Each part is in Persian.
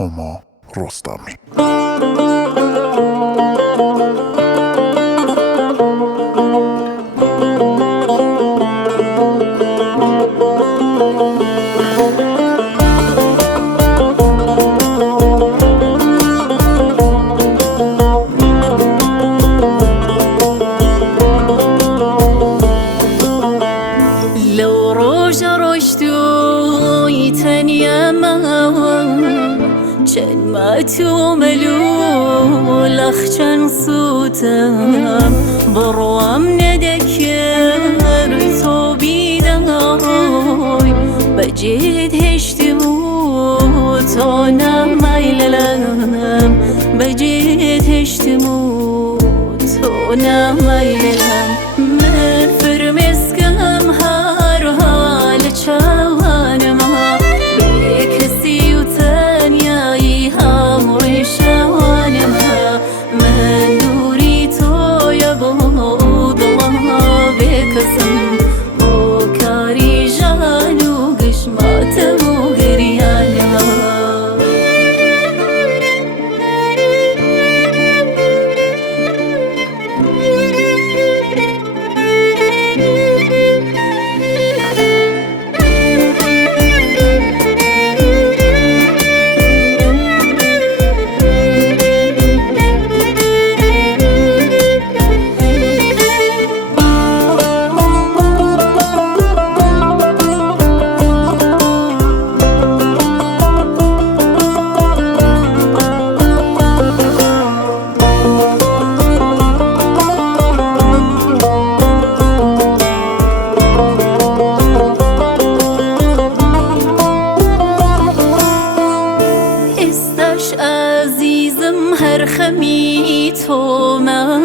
هما رستمی. لو روج رشتوی تنیما چن ما تو ملو لخشن صوتم بروام ندکر تو بیدای بجد هشتمو تو نمایلم بجد هشتمو تو نمایلم من فرمسكم هارها لشوانما بكسي وتانياي هامري شوانما من دوري تو يبود الله بكسم وكاري جانو قشمات وقريانما عزيزم هر خمي توما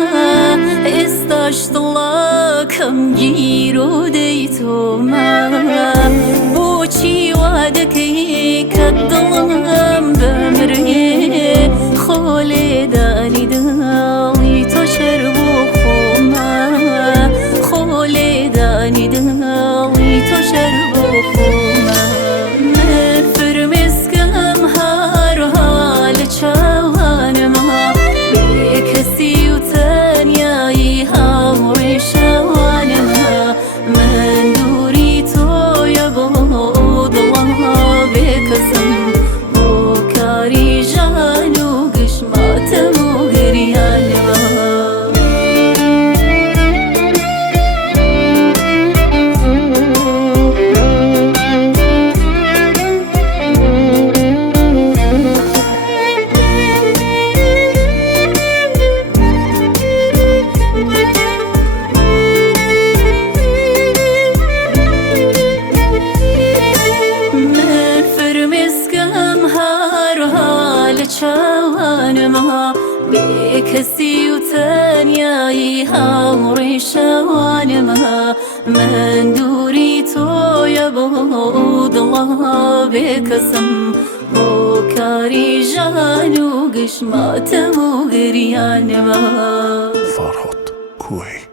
استاش طلاكم جيرو دي توما بوشي وادكي كالظلم بمري خولي داني دالي تشربو خوما خولي داني دالي تشربو خوما من فرمسكم هارها شوانما بكسي وتانياي هامري شوانما من دوري تو يبود الله بكسم وكاري جانو قشمات وقريانما شوانما بكسي وتانياي هامري شوانما من دوري تو يبود الله بكسم وكاري جانو قشمات وقريانما فرهاد کوهی.